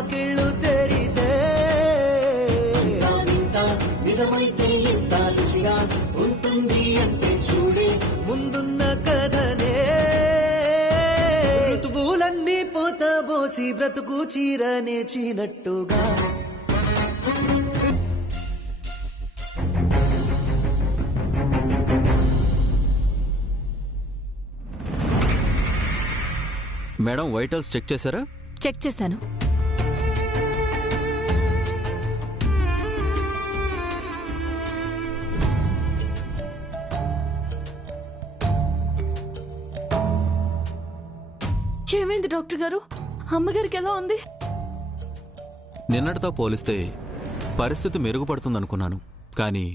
వాకిళ్ళు తెరిచే నిజమైతే ఎంత రుచిగా ఉంటుంది అంటే చూడే ముందున్న కథనే ఋతువులన్నీ పోతబోసి బ్రతుకు చీరనేచినట్టుగా మేడం వైటల్స్ చెక్ చేశారా? చెక్ చేశాను. ఏమైంది డాక్టర్ గారు? అమ్మగారికి ఎలా ఉంది? నిన్నటితో పోలిస్తే పరిస్థితి మెరుగుపడుతుందనుకున్నాను, కానీ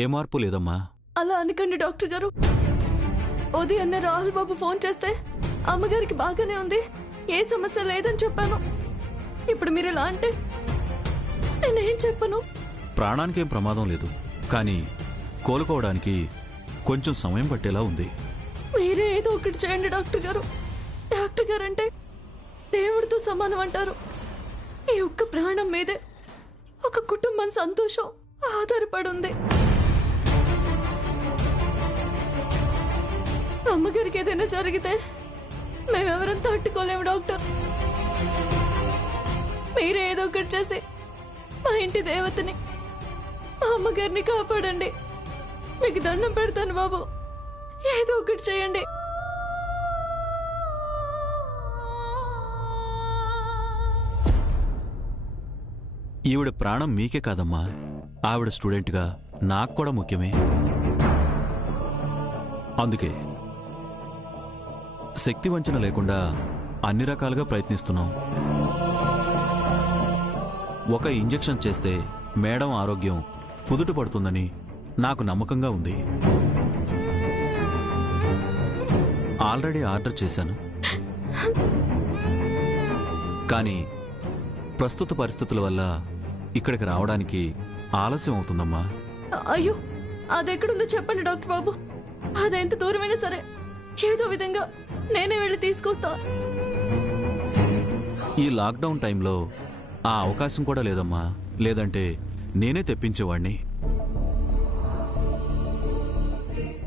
ఏ మార్పు లేదమ్మా. అలా అనకండి డాక్టర్ గారు. ఉదయాన్నే రాహుల్ బాబు ఫోన్ చేస్తే అమ్మగారికి బాగానే ఉంది, ఏ సమస్య లేదని చెప్పాను. ఇప్పుడు మీరు ఇలా అంటే నేనేం చెప్పను? ప్రాణానికేం ప్రమాదం లేదు, కానీ కోలుకోవడానికి కొంచెం సమయం పట్టేలా ఉంది. మీరే ఏదో ఒకటి చేయండి డాక్టర్ గారు. డాక్టర్ గారు అంటే దేవుడితో సమానం అంటారు. ఈ ఒక్క ప్రాణం మీదే ఒక కుటుంబం సంతోషం ఆధారపడి ఉంది. అమ్మగారికి ఏదైనా జరిగితే మేమెవరం తట్టుకోలేము డాక్టర్. మీరే ఏదో ఒకటి చేసి మా ఇంటి దేవతని, మా అమ్మగారిని కాపాడండి. మీకు దండం పెడతాను బాబు, ఏదో ఒకటి చేయండి. ఈవిడ ప్రాణం మీకే కాదమ్మా, ఆవిడ స్టూడెంట్గా నాకు కూడా ముఖ్యమే. అందుకే శక్తి వంచన లేకుండా అన్ని రకాలుగా ప్రయత్నిస్తున్నాం. ఒక ఇంజెక్షన్ చేస్తే మేడం ఆరోగ్యం కుదుట పడుతుందని నాకు నమ్మకంగా ఉంది. ఆల్రెడీ ఆర్డర్ చేశాను, కానీ ప్రస్తుత పరిస్థితుల వల్ల ఇక్కడికి రావడానికి ఆలస్యం అవుతుందమ్మా. అయ్యో, అదెక్కడుందో చెప్పండి డాక్టర్ బాబు. అదెంత దూరమైనా సరే ఏదో విధంగా నేనే వెళ్ళి తీసుకొస్తా. ఈ లాక్డౌన్ టైంలో ఆ అవకాశం కూడా లేదమ్మా, లేదంటే నేనే తెప్పించేవాణ్ణి.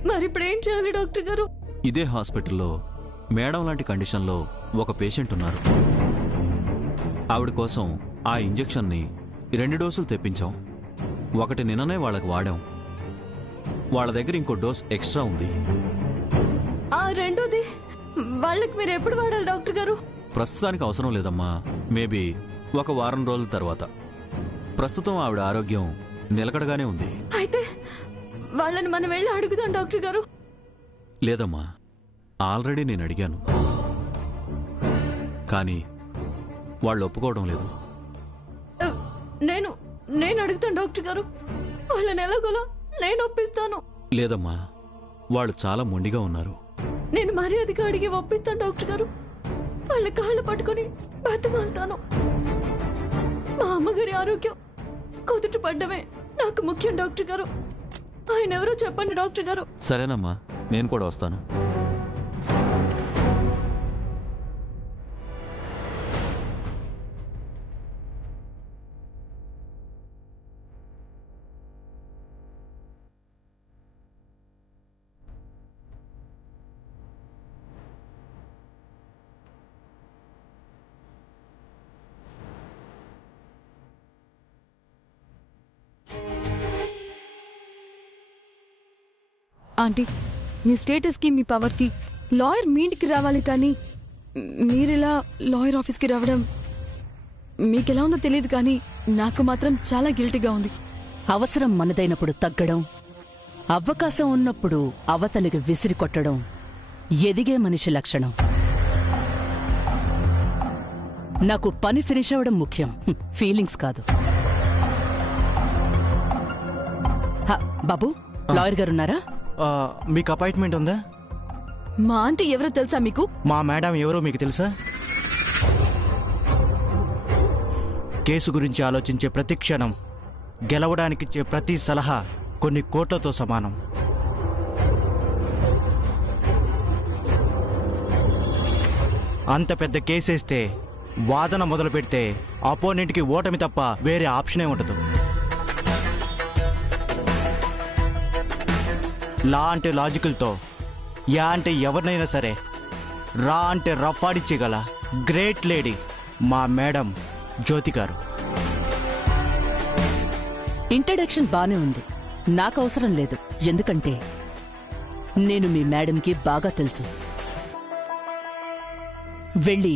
మరి ఇప్పుడు ఏం చేయాలి డాక్టర్ గారు? ఇదే హాస్పిటల్లో మేడం లాంటి కండిషన్లో ఒక పేషెంట్ ఉన్నారు. ఆవిడ కోసం ఆ ఇంజెక్షన్ని 2 డోసులు తెప్పించాం. ఒకటి నిన్ననే వాళ్ళకి వాడాం. వాళ్ళ దగ్గర ఇంకో డోస్ ఎక్స్ట్రా ఉంది. ఆ రెండోది వాళ్ళకి మీరు ఎప్పుడు వాడాలి డాక్టర్ గారు? ప్రస్తుతానికి అవసరం లేదమ్మా, మేబీ ఒక వారం రోజుల తర్వాత. ప్రస్తుతం ఆవిడ ఆరోగ్యం నిలకడగానే ఉంది. అయితే వాళ్ళని మనం వెళ్ళి అడుగుదాం డాక్టర్ గారు. లేదమ్మా, ఆల్రెడీ నేను అడిగాను, కానీ వాళ్ళు ఒప్పుకోవడం లేదు. నేను అడుగుతాను డాక్టర్ గారు. వాళ్ళని ఎలాగోలా నేను ఒప్పిస్తాను. లేదమ్మా, వాళ్ళు చాలా మొండిగా ఉన్నారు. నేను మర్యాదగా అడిగి ఒప్పిస్తాను డాక్టర్ గారు. వాళ్ళ కాళ్ళు పట్టుకుని బతిమాలుతాను. మా అమ్మగారి ఆరోగ్యం కుదుట పడ్డమే నాకు ముఖ్యం డాక్టర్ గారు. ఆయన ఎవరో చెప్పండి డాక్టర్ గారు. సరేనమ్మా, నేను కూడా వస్తాను. ఆంటీ, మీ స్టేటస్కి మీ పవర్కి లాయర్ మీ ఇంటికి రావాలి, కానీ మీరిలా లాయర్ ఆఫీస్కి రావడం మీకెలా ఉందో తెలియదు, కానీ నాకు మాత్రం చాలా గిల్టీగా ఉంది. అవసరం మనదైనప్పుడు తగ్గడం, అవకాశం ఉన్నప్పుడు అవతలికి విసిరి కొట్టడం ఎదిగే మనిషి లక్షణం. నాకు పని ఫినిష్ అవ్వడం ముఖ్యం, ఫీలింగ్స్ కాదు. బాబు, లాయర్ గారు ఉన్నారా? మీకు అపాయింట్మెంట్ ఉందా? మా ఆంటీ ఎవరో తెలుసా మీకు? మా మేడం ఎవరో మీకు తెలుసా? కేసు గురించి ఆలోచించే ప్రతి క్షణం, గెలవడానికిచ్చే ప్రతి సలహా కొన్ని కోట్లతో సమానం. అంత పెద్ద కేసేస్తే, వాదన మొదలు పెడితే అపోనెంట్కి ఓటమి తప్ప వేరే ఆప్షనే ఉండదు. లా అంటే లాజికల్తో, యా అంటే ఎవరినైనా సరే, రా అంటే రఫ్ ఆడిచ్చేగల గ్రేట్ లేడీ మా మేడం జ్యోతి గారు. ఇంట్రడక్షన్ బానే ఉంది, నాకు అవసరం లేదు. ఎందుకంటే నేను మీ మేడంకి బాగా తెలుసు. వెళ్ళి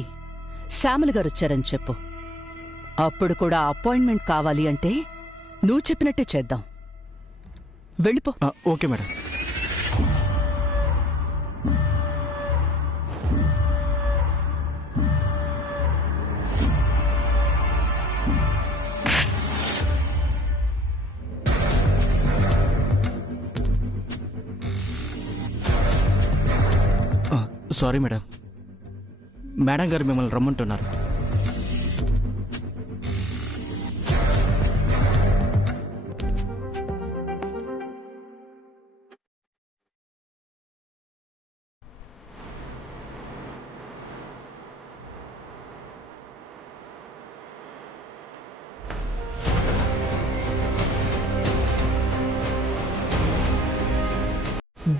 శ్యామల గారు వచ్చారని చెప్పు. అప్పుడు కూడా అపాయింట్మెంట్ కావాలి అంటే నువ్వు చెప్పినట్టే చేద్దాం. వెళ్ళిపో. Okay madam. Sorry madam, madam గారు మిమ్మల్ని రమ్మంటున్నారు.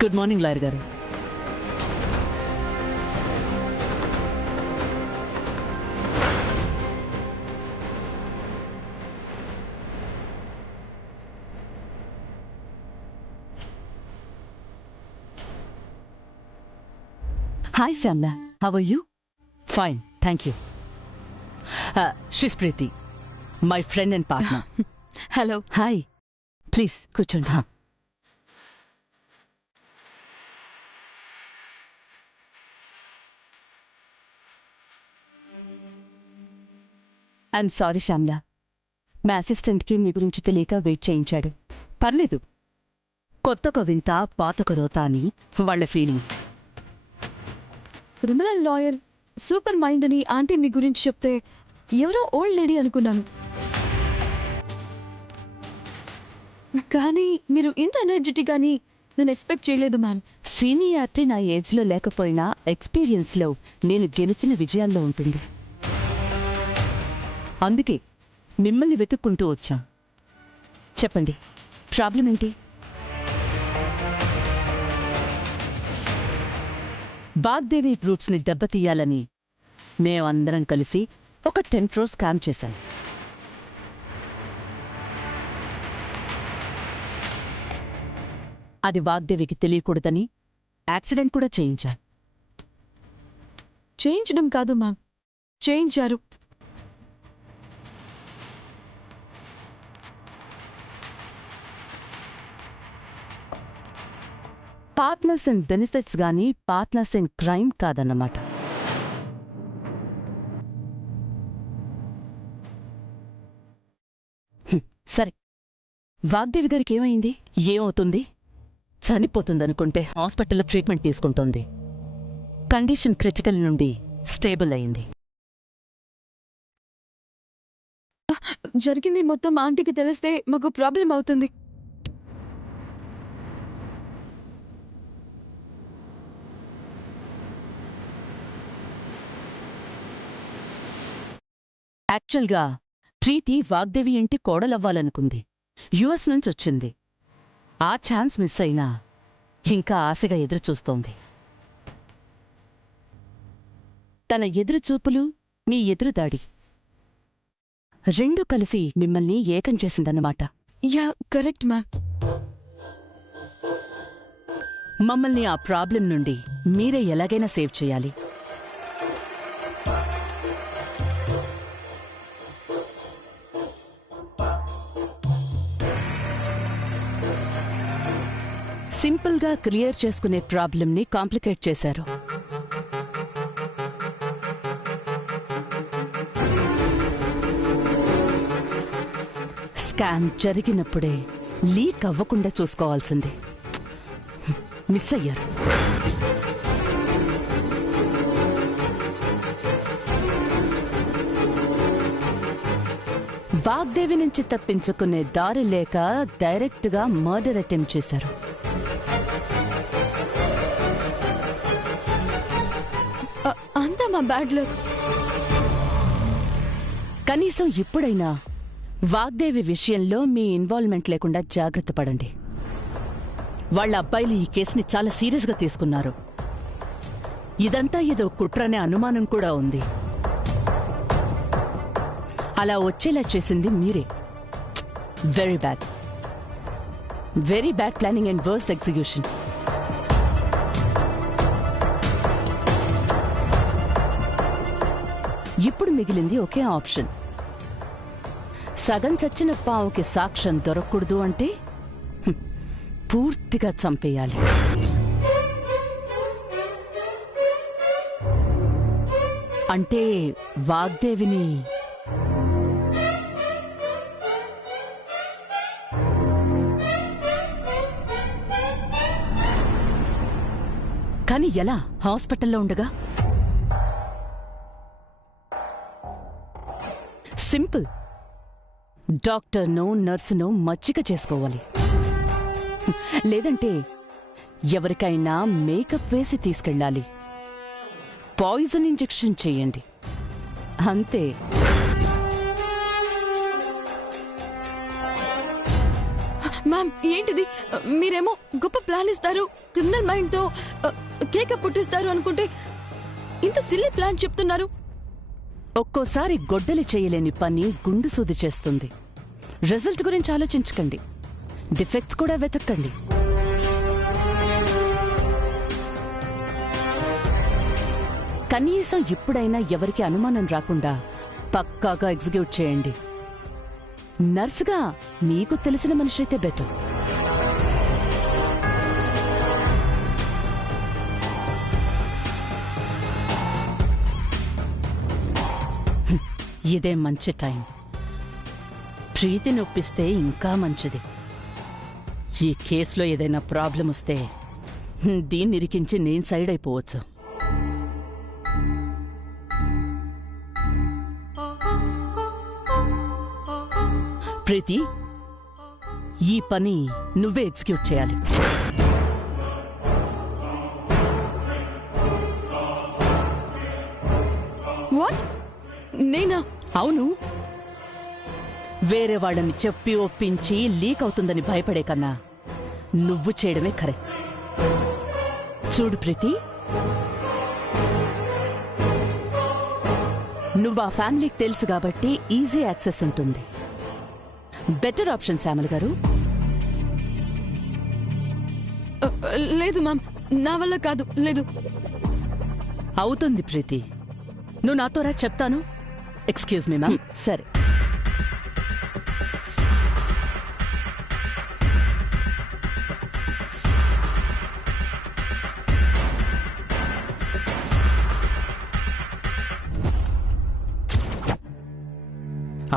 గుడ్ మార్నింగ్ లాయర్ గారు. Hi, Shyamla. How are you? Fine, thank you. She's Preeti, my friend and partner. Hello. Hi. Please, కూర్చోండి. ఐఎమ్ సారీ శ్యామ్లా, మా అసిస్టెంట్కి మీ గురించి తెలియక వెయిట్ చేయించాడు. పర్లేదు, కొత్త వింత పాత రోత అని వాళ్ళ feeling. Criminal lawyer super mind అని ఆంటీ మీ గురించి చెప్తే ఎవరో ఓల్డ్ లేడీ అనుకున్నాను. కానీ మీరు ఇంత ఎనర్జెటిక్ అని నేను ఎక్స్పెక్ట్ చేయలేదు మ్యామ్. సీనియారిటీ నా ఏజ్లో లేకపోయినా ఎక్స్పీరియన్స్లో నేను గెలిచిన విజయాల్లో ఉంటుంది. అందుకే మిమ్మల్ని వెతుక్కుంటూ వచ్చాం. చెప్పండి, ప్రాబ్లం ఏంటి? వాగ్దేవి గ్రూప్స్ని దెబ్బతీయాలని మేమందరం కలిసి ఒక 10 crore స్కామ్ చేశాం. అది వాగ్దేవికి తెలియకూడదని యాక్సిడెంట్ కూడా చేయించాం. చేయించడం కాదు మ్యామ్, చేయించారు. పార్ట్నర్స్ ఇన్ బెనిఫిట్స్ గానీ పార్ట్నర్స్ ఇన్ క్రైమ్ కాదన్నమాట. సరే, వాగ్దేవి గారికి ఏమైంది? ఏమవుతుంది? చనిపోతుందనుకుంటే హాస్పిటల్లో ట్రీట్మెంట్ తీసుకుంటోంది. కండిషన్ క్రిటికల్ నుండి స్టేబుల్ అయింది. జరిగింది మొత్తం ఆంటీకి తెలిస్తే మాకు ప్రాబ్లం అవుతుంది. యాక్చువల్గా ప్రీతి వాగ్దేవి ఇంటి కోడలవ్వాలనుకుంది. యుఎస్ నుంచి వచ్చింది. ఆ ఛాన్స్ మిస్ అయినా ఇంకా ఆశగా ఎదురుచూస్తోంది. తన ఎదురుచూపులు, మీ ఎదురుదాడి రెండూ కలిసి మిమ్మల్ని ఏకం చేసిందన్నమాట. Yeah, correct ma'am. మమ్మల్ని ఆ ప్రాబ్లం నుండి మీరే ఎలాగైనా సేవ్ చేయాలి. సింపుల్గా క్లియర్ చేసుకునే ప్రాబ్లంని కాంప్లికేట్ చేశారు. స్కామ్ జరిగినప్పుడే లీక్ అవ్వకుండా చూసుకోవాల్సింది. మిస్ అయ్యారు. వాగ్దేవి నుంచి తప్పించుకునే దారి లేక డైరెక్ట్గా మర్డర్ అటెంప్ట్ చేశారు. అంతా మా బ్యాడ్ లక్. కనీసం ఇప్పుడైనా వాగ్దేవి విషయంలో మీ ఇన్వాల్వ్మెంట్ లేకుండా జాగ్రత్త పడండి. వాళ్ళ అబ్బాయిలు ఈ కేసుని చాలా సీరియస్గా తీసుకున్నారు. ఇదంతా ఏదో కుట్రనే అనుమానం కూడా ఉంది. అలా వచ్చేలా చేసింది మీరే. Very bad, very bad planning and worst execution. ఇప్పుడు మిగిలింది ఒకే ఆప్షన్. సగం చచ్చిన పావుకి సాక్ష్యం దొరకకూడదు అంటే పూర్తిగా చంపేయాలి. అంటే వాగ్దేవిని కానీ ఎలా? హాస్పిటల్లో ఉండగా? సింపుల్. డాక్టర్నో నర్సునో మచ్చిక చేసుకోవాలి. లేదంటే ఎవరికైనా మేకప్ వేసి తీసుకెళ్ళాలి. పాయిజన్ ఇంజెక్షన్ చేయండి, అంతే. మ్యామ్ ఏంటిది? మీరేమో గొప్ప ప్లాన్ ఇస్తారు, క్రిమినల్ మైండ్ తో కేక పుట్టిస్తారు అనుకుంటే ఇంత సిల్లీ ప్లాన్ చెప్తున్నారు. ఒక్కోసారి గొడ్డలి చేయలేని పని గుండు సూది చేస్తుంది. రిజల్ట్ గురించి ఆలోచించకండి, డిఫెక్ట్స్ కూడా వెతకండి. కనీసం ఇప్పుడైనా ఎవరికి అనుమానం రాకుండా పక్కాగా ఎగ్జిక్యూట్ చేయండి. నర్సుగా మీకు తెలిసిన మనిషి అయితే బెటర్. ఇదే మంచి టైం. ప్రీతి నొప్పిస్తే ఇంకా మంచిది. ఈ కేసులో ఏదైనా ప్రాబ్లం వస్తే దీన్ని ఇరికించి నేను సైడ్ అయిపోవచ్చు. ప్రీతి, ఈ పని నువ్వే ఎగ్జిక్యూట్ చేయాలి. వాట్? నేనా? అవును. వేరే వాళ్ళని చెప్పి ఒప్పించి లీక్ అవుతుందని భయపడే కన్నా నువ్వు చేయడమే కరెక్ట్. చూడు ప్రీతి, నువ్వు ఆ ఫ్యామిలీకి తెలుసు కాబట్టి ఈజీ యాక్సెస్ ఉంటుంది. బెటర్ ఆప్షన్ శ్యామల్ గారు. లేదు మ్యామ్, నా వల్ల కాదు. లేదు. అవుతుంది ప్రీతి, నువ్వు నాతో రా, చెప్తాను. Excuse me ma'am. సరే.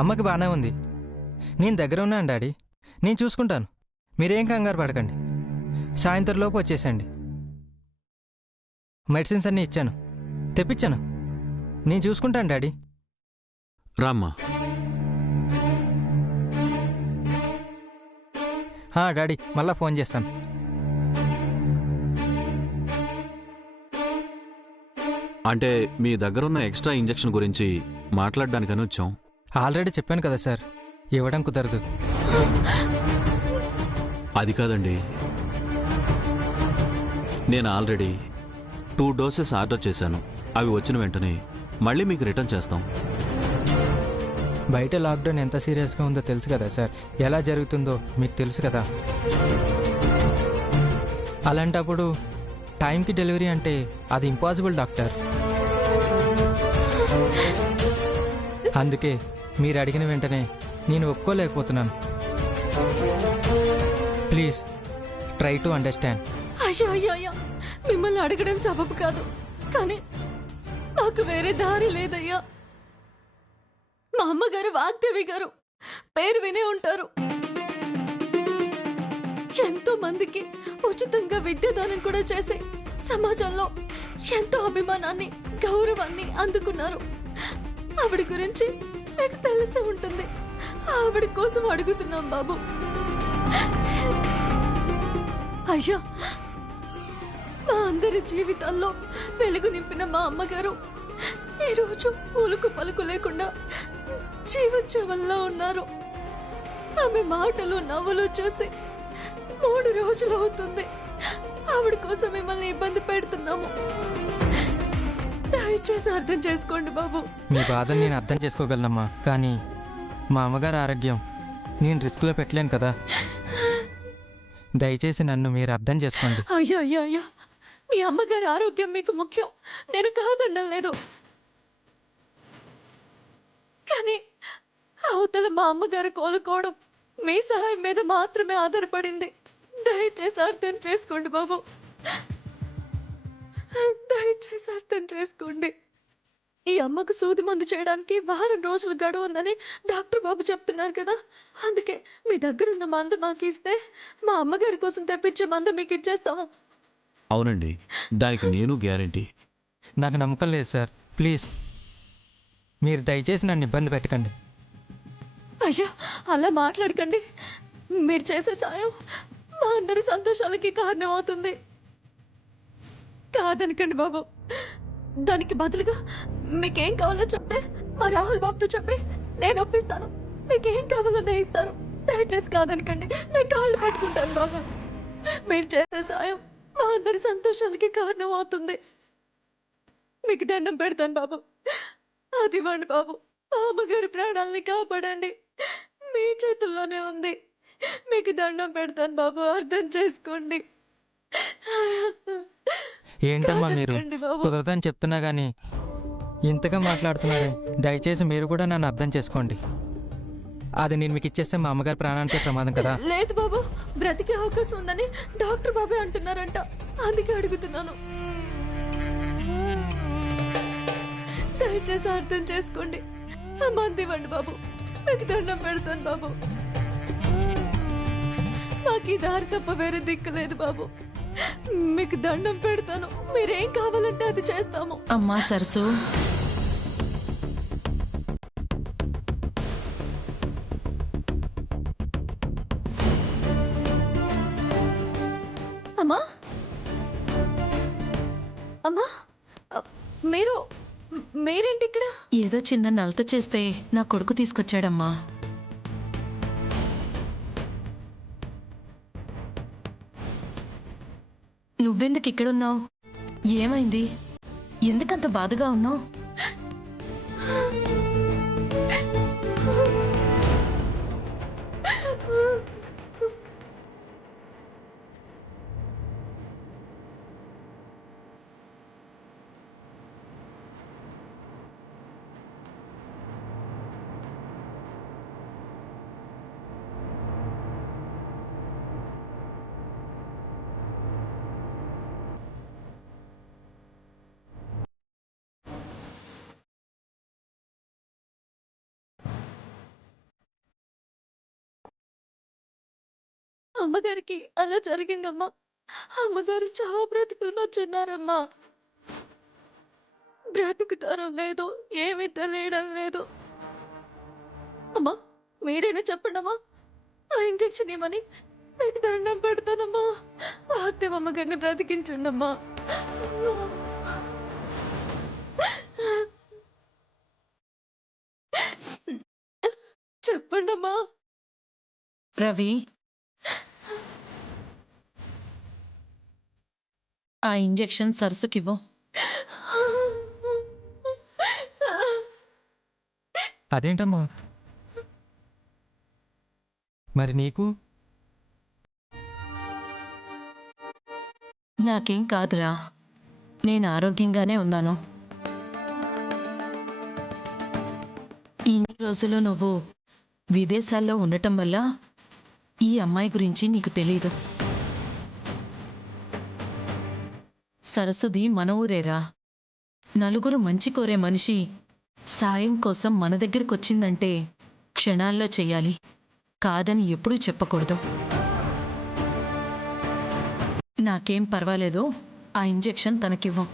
అమ్మకి బాగానే ఉంది. నేను దగ్గర ఉన్నాను డాడీ, నేను చూసుకుంటాను. మీరేం కంగారు పడకండి. సాయంత్రంలోపు వచ్చేసండి. మెడిసిన్స్ అన్నీ ఇచ్చాను, తెప్పించాను. నేను చూసుకుంటాను డాడీ. రామ్మా. డాడీ మళ్ళా ఫోన్ చేస్తాను. అంటే మీ దగ్గరున్న ఎక్స్ట్రా ఇంజెక్షన్ గురించి మాట్లాడడానికని వచ్చాం. ఆల్రెడీ చెప్పాను కదా సార్, ఇవ్వడం కుదరదు. అది కాదండి, నేను ఆల్రెడీ 2 డోసెస్ ఆర్డర్ చేశాను. అవి వచ్చిన వెంటనే మళ్ళీ మీకు రిటర్న్ చేస్తాం. బయట లాక్డౌన్ ఎంత సీరియస్గా ఉందో తెలుసు కదా సార్, ఎలా జరుగుతుందో మీకు తెలుసు కదా. అలాంటప్పుడు టైంకి డెలివరీ అంటే అది ఇంపాసిబుల్ డాక్టర్. అందుకే మీరు అడిగిన వెంటనే నేను ఒప్పుకోలేకపోతున్నాను. Please try to understand. అయ్యా అయ్యా అయ్యా, మిమ్మల్ని అడగడం సబబు కాదు, కానీ నాకు వేరే దారి లేదయ్యా. మా అమ్మగారు వాగ్దేవి గారు పేరు వినే ఉంటారు. ఎంతో మందికి ఉచితంగా విద్యాదానం కూడా చేసి సమాజంలో ఎంతో అభిమానాన్ని, గౌరవాన్ని అందుకున్నారు. ఆవిడ గురించి మీకు తెలిసే ఉంటుంది. ఆవిడ కోసం అడుగుతున్నాం బాబు. అయ్యా, మా అందరి జీవితాల్లో వెలుగు నింపిన మా అమ్మగారు ఈరోజు ఉలుకు పలుకు లేకుండా జీవోత్సవంలో ఉన్నారు. ఆమె మాటలు నవ్వులు చూసి 3 రోజులు అవుతుంది. ఆవిడ కోసం మిమ్మల్ని ఇబ్బంది పెడుతున్నాము. దయచేసి అర్థం చేసుకోండి బాబు. మీ బాధను నేను అర్థం చేసుకోగలనమ్మా, కానీ మా అమ్మగారి ఆరోగ్యం నేను రిస్క్లో పెట్టలేను కదా. దయచేసి నన్ను మీరు అర్థం చేసుకోండి. అయ్యో అయ్యో అయ్యో, మీ అమ్మగారి ఆరోగ్యం మీకు ముఖ్యం, నేను కాదనడం లేదు. కానీ అవతల మా అమ్మగారు కోలుకోవడం మీ సహాయం మీద మాత్రమే ఆధారపడింది. దయచేసి అర్థం చేసుకోండి బాబు, దయచేసి అర్థం చేసుకోండి. ఈ అమ్మకు సూది మందు చేయడానికి 1 వారం రోజులు గడువు ఉందని డాక్టర్ బాబు చెప్తున్నారు కదా. అందుకే మీ దగ్గర ఉన్న మందు మాకు ఇస్తే మా అమ్మగారి కోసం తెప్పించే మందు మీకు ఇచ్చేస్తాము. అవునండి, దానికి నేను గ్యారంటీ. నాకు నమ్మకం లేదు సార్, ప్లీజ్ మీరు దయచేసి నన్ను ఇబ్బంది పెట్టకండి. అయ్యా, అలా మాట్లాడకండి. మీరు చేసే సాయం మా అందరి సంతోషాలకి కారణం అవుతుంది. కాదనకండి బాబు. దానికి బదులుగా మీకేం కావాలో చెప్తే మా రాహుల్ బాబుతో చెప్పి నేను ఒప్పిస్తాను. మీకేం కావాలో నేను ఇస్తాను. దయచేసి కాదనకండి, నేను కాళ్ళు పట్టుకుంటాను బాబు. మీరు చేసే సాయం మా అందరి సంతోషాలకి కారణం అవుతుంది. మీకు దండం పెడతాను బాబు. అది ఇవ్వండి బాబు. మా అమ్మగారి ప్రాణాలని కాపాడండి, మీ చేతుల్లోనే ఉంది. మీకు దండం పెడతాను బాబు, అర్థం చేసుకోండి. ఏంటమ్మా మీరు కాదనకండి బాబు. కుదరదని చెప్తున్నా కానీ ఇంతగా మాట్లాడుతున్నారే. దయచేసి మీరు కూడా నన్ను అర్థం చేసుకోండి. అది నేను మీకు ఇచ్చేస్తే మా అమ్మగారి ప్రాణానికే ప్రమాదం కదా. లేదు బాబు, బ్రతికే అవకాశం ఉందని డాక్టర్ బాబే అంటున్నారంట, అందుకే అడుగుతున్నాను. దయచేసి అర్థం చేసుకోండి. ఆ మంది ఇవ్వండి బాబు, మీకు దండం పెడతాను బాబు. మాకు ఈ దారి తప్ప వేరే దిక్కు లేదు బాబు. మీకు దండం పెడతాను, మీరేం కావాలంటే అది చేస్తాము. అమ్మా సరసు, అమ్మా అమ్మా, మీరేంటి ఇక్కడ? ఏదో చిన్న నలత చేస్తే నా కొడుకు తీసుకొచ్చాడమ్మా. నువ్వెందుకు ఇక్కడున్నావు? ఏమైంది? ఎందుకంత బాధగా ఉన్నావు? అమ్మగారికి అలా జరిగిందమ్మా. అమ్మగారు చావు బ్రతుకులు వచ్చున్నారమ్మా. బ్రతుకుతారో లేదో ఏమీ తెలియడం లేదు. అమ్మా, మీరైనా చెప్పండి అమ్మా, ఆ ఇంజెక్షన్ ఏమని మీకు దండం పెడతానమ్మా. వాగ్దేవ్ అమ్మగారిని బ్రతికించండమ్మా. చెప్పండమ్మా. రవి, ఆ ఇంజెక్షన్ సరసుకివ్వు. అదేంటమ్మా మరి నీకు? నాకేం కాదురా, నేను ఆరోగ్యంగానే ఉన్నాను. ఇన్ని రోజులు నువ్వు విదేశాల్లో ఉండటం వల్ల ఈ అమ్మాయి గురించి నీకు తెలీదు. సరస్వతి మన ఊరేరా. నలుగురు మంచి కోరే మనిషి సాయం కోసం మన దగ్గరికి వచ్చిందంటే క్షణాల్లో చెయ్యాలి, కాదని ఎప్పుడూ చెప్పకూడదు. నాకేం పర్వాలేదు, ఆ ఇంజెక్షన్ తనకివ్వం.